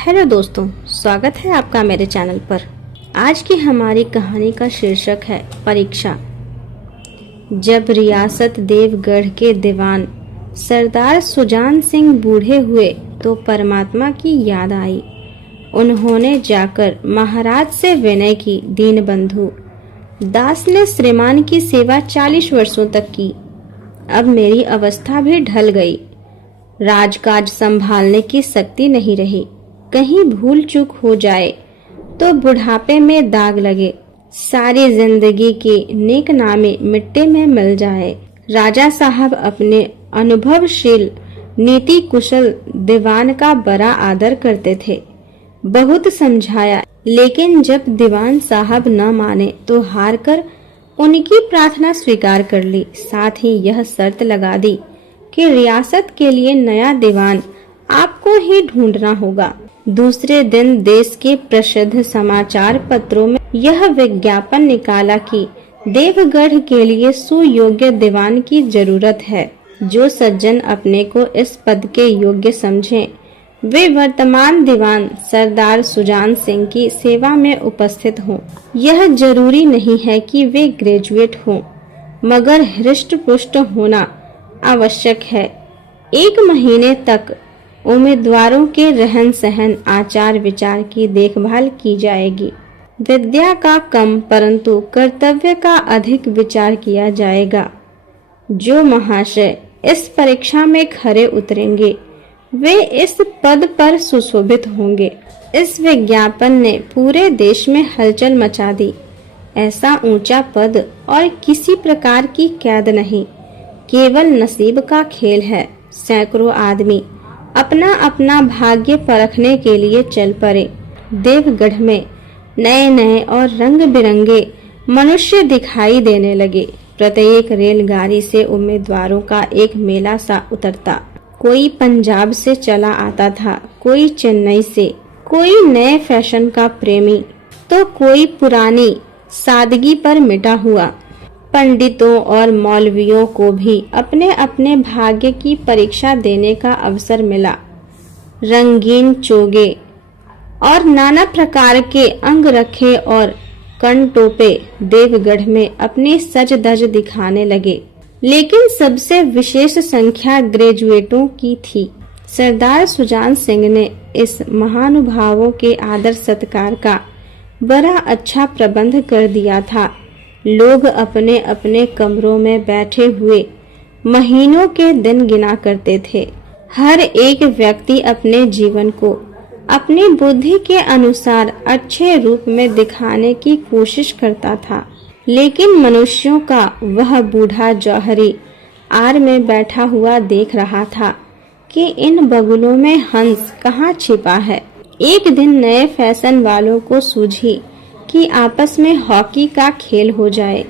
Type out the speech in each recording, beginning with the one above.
Hello दोस्तों, स्वागत है आपका मेरे चैनल पर। आज की हमारी कहानी का शीर्षक है परीक्षा। जब रियासत देवगढ़ के दीवान सरदार सुजान सिंह बूढ़े हुए तो परमात्मा की याद आई। उन्होंने जाकर महाराज से विनय की, दीनबंधु दास ने श्रीमान की सेवा 40 वर्षों तक की। अब मेरी अवस्था भी ढल गई, राजकाज संभालने की शक्ति नहीं रही। कहीं भूल चूक हो जाए तो बुढ़ापे में दाग लगे, सारी जिंदगी की नेक नामे मिट्टी में मिल जाए। राजा साहब अपने अनुभवशील नीति कुशल दीवान का बड़ा आदर करते थे। बहुत समझाया, लेकिन जब दीवान साहब न माने तो हार कर उनकी प्रार्थना स्वीकार कर ली। साथ ही यह शर्त लगा दी कि रियासत के लिए नया दीवान आपको ही ढूंढना होगा। दूसरे दिन देश के प्रसिद्ध समाचार पत्रों में यह विज्ञापन निकाला कि देवगढ़ के लिए सुयोग्य दीवान की जरूरत है। जो सज्जन अपने को इस पद के योग्य समझें, वे वर्तमान दीवान सरदार सुजान सिंह की सेवा में उपस्थित हों। यह जरूरी नहीं है कि वे ग्रेजुएट हों, मगर हृष्ट पुष्ट होना आवश्यक है। 1 महीने तक उम्मीदवारों के रहन सहन आचार विचार की देखभाल की जाएगी। विद्या का कम परंतु कर्तव्य का अधिक विचार किया जाएगा। जो महाशय इस परीक्षा में खरे उतरेंगे वे इस पद पर सुशोभित होंगे। इस विज्ञापन ने पूरे देश में हलचल मचा दी। ऐसा ऊंचा पद और किसी प्रकार की कैद नहीं, केवल नसीब का खेल है। सैकड़ों आदमी अपना अपना भाग्य परखने के लिए चल पड़े। देवगढ़ में नए नए और रंग बिरंगे मनुष्य दिखाई देने लगे। प्रत्येक रेलगाड़ी से उम्मीदवारों का एक मेला सा उतरता। कोई पंजाब से चला आता था, कोई चेन्नई से, कोई नए फैशन का प्रेमी तो कोई पुरानी सादगी पर मिटा हुआ। पंडितों और मौलवियों को भी अपने अपने भाग्य की परीक्षा देने का अवसर मिला। रंगीन चोगे और नाना प्रकार के अंगरखे और कनटोपे देवगढ़ में अपनी सज धज दिखाने लगे, लेकिन सबसे विशेष संख्या ग्रेजुएटों की थी। सरदार सुजान सिंह ने इस महानुभावों के आदर सत्कार का बड़ा अच्छा प्रबंध कर दिया था। लोग अपने अपने कमरों में बैठे हुए महीनों के दिन गिना करते थे। हर एक व्यक्ति अपने जीवन को अपनी बुद्धि के अनुसार अच्छे रूप में दिखाने की कोशिश करता था, लेकिन मनुष्यों का वह बूढ़ा जौहरी आर में बैठा हुआ देख रहा था कि इन बगुलों में हंस कहाँ छिपा है। एक दिन नए फैशन वालों को सूझी कि आपस में हॉकी का खेल हो जाए।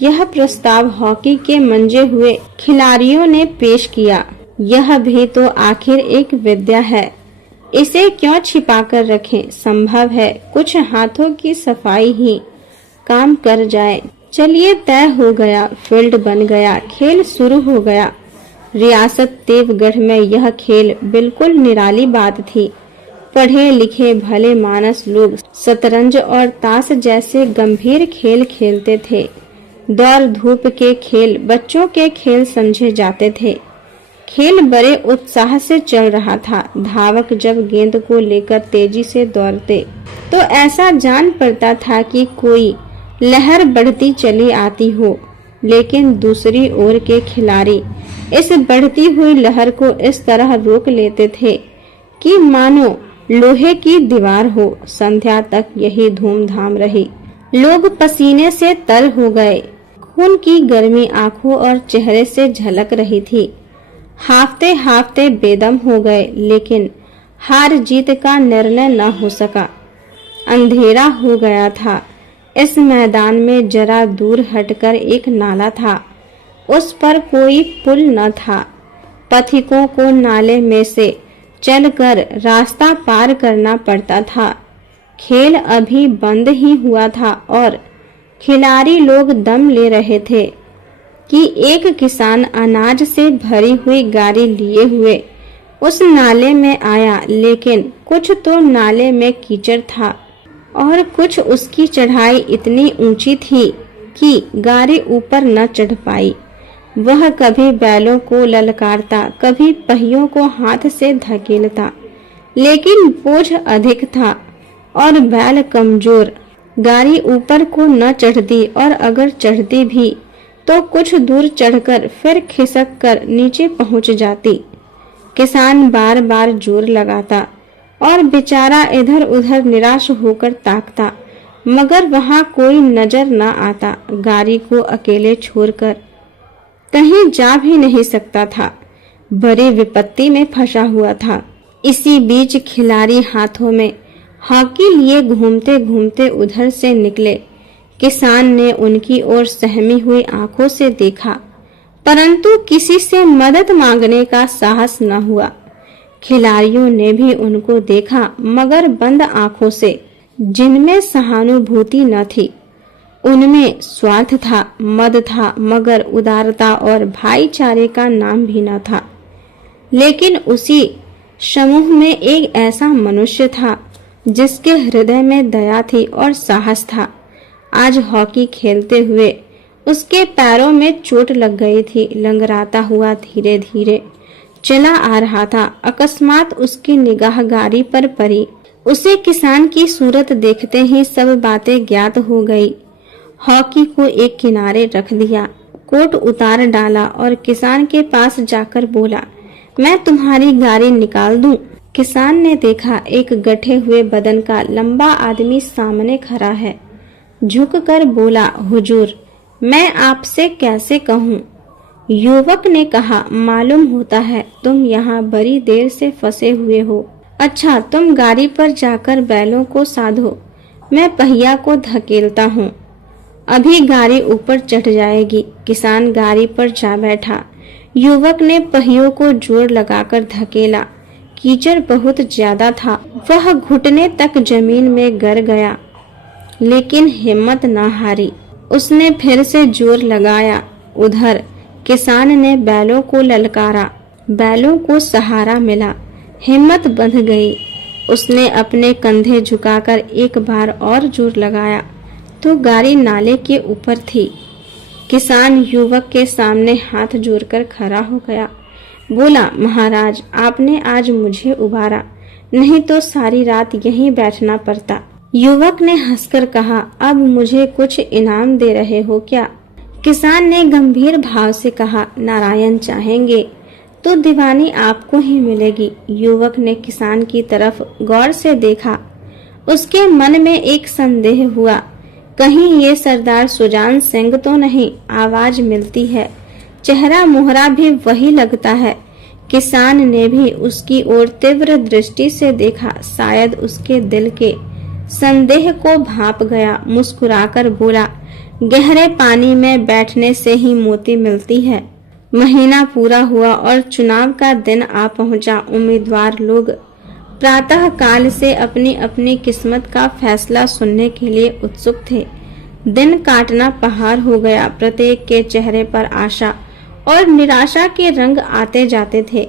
यह प्रस्ताव हॉकी के मंजे हुए खिलाड़ियों ने पेश किया। यह भी तो आखिर एक विद्या है, इसे क्यों छिपा कर रखें। संभव है कुछ हाथों की सफाई ही काम कर जाए। चलिए, तय हो गया, फील्ड बन गया, खेल शुरू हो गया। रियासत देवगढ़ में यह खेल बिल्कुल निराली बात थी। पढ़े लिखे भले मानस लोग शतरंज और ताश जैसे गंभीर खेल खेलते थे। दौड़ धूप के खेल बच्चों के खेल समझे जाते थे। खेल बड़े उत्साह से चल रहा था। धावक जब गेंद को लेकर तेजी से दौड़ते तो ऐसा जान पड़ता था कि कोई लहर बढ़ती चली आती हो, लेकिन दूसरी ओर के खिलाड़ी इस बढ़ती हुई लहर को इस तरह रोक लेते थे कि मानो लोहे की दीवार हो। संध्या तक यही धूमधाम रही। लोग पसीने से तर हो गए। खून की गर्मी आंखों और चेहरे से झलक रही थी। हाफते हाफते बेदम हो गए, लेकिन हार जीत का निर्णय न हो सका। अंधेरा हो गया था। इस मैदान में जरा दूर हटकर एक नाला था। उस पर कोई पुल न था। पथिकों को नाले में से चलकर रास्ता पार करना पड़ता था। खेल अभी बंद ही हुआ था और खिलाड़ी लोग दम ले रहे थे कि एक किसान अनाज से भरी हुई गाड़ी लिए हुए उस नाले में आया, लेकिन कुछ तो नाले में कीचड़ था और कुछ उसकी चढ़ाई इतनी ऊंची थी कि गाड़ी ऊपर न चढ़ पाई। वह कभी बैलों को ललकारता, कभी पहियों को हाथ से धकेलता, लेकिन बोझ अधिक था और बैल कमजोर। गाड़ी ऊपर को न चढ़ती और अगर चढ़ती भी तो कुछ दूर चढ़कर फिर खिसक कर नीचे पहुंच जाती। किसान बार बार जोर लगाता और बेचारा इधर उधर निराश होकर ताकता, मगर वहां कोई नजर न आता। गाड़ी को अकेले छोड़कर कहीं जा भी नहीं सकता था, बड़ी विपत्ति में फंसा हुआ था। इसी बीच खिलाड़ी हाथों में हॉकी लिए घूमते घूमते उधर से निकले। किसान ने उनकी ओर सहमी हुई आंखों से देखा, परंतु किसी से मदद मांगने का साहस न हुआ। खिलाड़ियों ने भी उनको देखा, मगर बंद आंखों से, जिनमें सहानुभूति न थी। उनमें स्वार्थ था, मद था, मगर उदारता और भाईचारे का नाम भी न था। लेकिन उसी समूह में एक ऐसा मनुष्य था जिसके हृदय में दया थी और साहस था। आज हॉकी खेलते हुए उसके पैरों में चोट लग गई थी। लंगड़ाता हुआ धीरे धीरे चला आ रहा था। अकस्मात उसकी निगाह गाड़ी पर पड़ी। उसे किसान की सूरत देखते ही सब बातें ज्ञात हो गई। हॉकी को एक किनारे रख दिया, कोट उतार डाला और किसान के पास जाकर बोला, मैं तुम्हारी गाड़ी निकाल दूं? किसान ने देखा, एक गठे हुए बदन का लंबा आदमी सामने खड़ा है। झुककर बोला, हुजूर, मैं आपसे कैसे कहूँ? युवक ने कहा, मालूम होता है तुम यहाँ बड़ी देर से फंसे हुए हो। अच्छा, तुम गाड़ी पर जाकर बैलों को साधो, मैं पहिया को धकेलता हूँ, अभी गाड़ी ऊपर चढ़ जाएगी। किसान गाड़ी पर जा बैठा। युवक ने पहियों को जोर लगाकर धकेला। कीचड़ बहुत ज्यादा था, वह घुटने तक जमीन में गिर गया, लेकिन हिम्मत न हारी। उसने फिर से जोर लगाया। उधर किसान ने बैलों को ललकारा, बैलों को सहारा मिला, हिम्मत बंध गई। उसने अपने कंधे झुकाकर एक बार और जोर लगाया तो गाड़ी नाले के ऊपर थी। किसान युवक के सामने हाथ जोड़कर खड़ा हो गया। बोला, महाराज, आपने आज मुझे उबारा, नहीं तो सारी रात यहीं बैठना पड़ता। युवक ने हंसकर कहा, अब मुझे कुछ इनाम दे रहे हो क्या? किसान ने गंभीर भाव से कहा, नारायण चाहेंगे तो दीवानी आपको ही मिलेगी। युवक ने किसान की तरफ गौर से देखा। उसके मन में एक संदेह हुआ, कहीं ये सरदार सुजान सिंह तो नहीं? आवाज मिलती है, चेहरा मोहरा भी वही लगता है। किसान ने भी उसकी ओर तीव्र दृष्टि से देखा, शायद उसके दिल के संदेह को भांप गया। मुस्कुराकर बोला, गहरे पानी में बैठने से ही मोती मिलती है। महीना पूरा हुआ और चुनाव का दिन आ पहुंचा। उम्मीदवार लोग प्रातः काल से अपनी अपनी किस्मत का फैसला सुनने के लिए उत्सुक थे। दिन काटना पहाड़ हो गया। प्रत्येक के चेहरे पर आशा और निराशा के रंग आते जाते थे।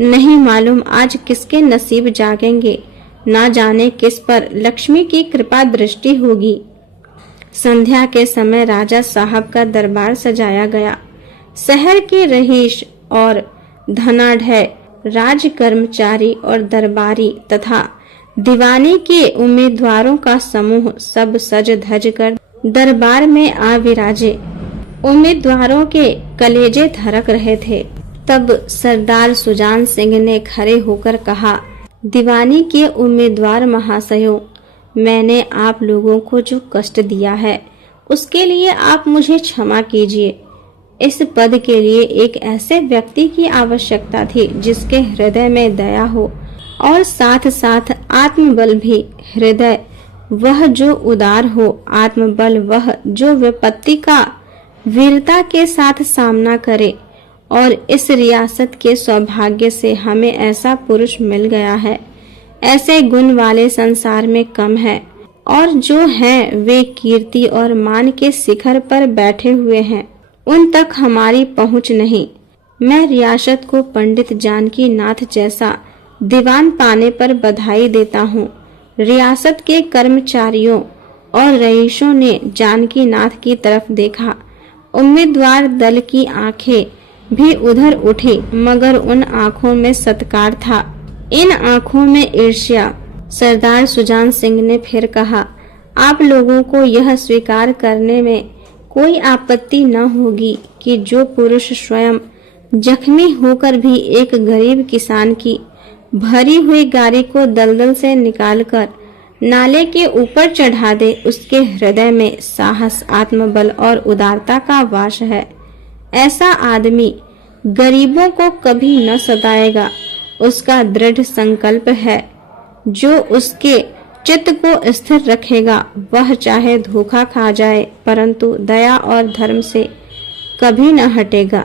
नहीं मालूम आज किसके नसीब जागेंगे, ना जाने किस पर लक्ष्मी की कृपा दृष्टि होगी। संध्या के समय राजा साहब का दरबार सजाया गया। शहर के रईस और धनाढ्य, राज कर्मचारी और दरबारी तथा दीवानी के उम्मीदवारों का समूह सब सज धज कर दरबार में आ विराजे। उम्मीदवारों के कलेजे धड़क रहे थे। तब सरदार सुजान सिंह ने खड़े होकर कहा, दीवानी के उम्मीदवार महाशयों, मैंने आप लोगों को जो कष्ट दिया है उसके लिए आप मुझे क्षमा कीजिए। इस पद के लिए एक ऐसे व्यक्ति की आवश्यकता थी जिसके हृदय में दया हो और साथ साथ आत्मबल भी। हृदय वह जो उदार हो, आत्मबल वह जो विपत्ति का वीरता के साथ सामना करे। और इस रियासत के सौभाग्य से हमें ऐसा पुरुष मिल गया है। ऐसे गुण वाले संसार में कम है, और जो हैं वे कीर्ति और मान के शिखर पर बैठे हुए हैं, उन तक हमारी पहुंच नहीं। मैं रियासत को पंडित जानकी नाथ जैसा दीवान पाने पर बधाई देता हूँ। रियासत के कर्मचारियों और रईसों ने जानकी नाथ की तरफ देखा। उम्मीदवार दल की आंखें भी उधर उठी, मगर उन आंखों में सत्कार था, इन आंखों में ईर्ष्या। सरदार सुजान सिंह ने फिर कहा, आप लोगों को यह स्वीकार करने में कोई आपत्ति न होगी कि जो पुरुष स्वयं जख्मी होकर भी एक गरीब किसान की भरी हुई गाड़ी को दलदल से निकालकर नाले के ऊपर चढ़ा दे, उसके हृदय में साहस, आत्मबल और उदारता का वास है। ऐसा आदमी गरीबों को कभी न सताएगा। उसका दृढ़ संकल्प है जो उसके चित्त को स्थिर रखेगा। वह चाहे धोखा खा जाए, परंतु दया और धर्म से कभी न हटेगा।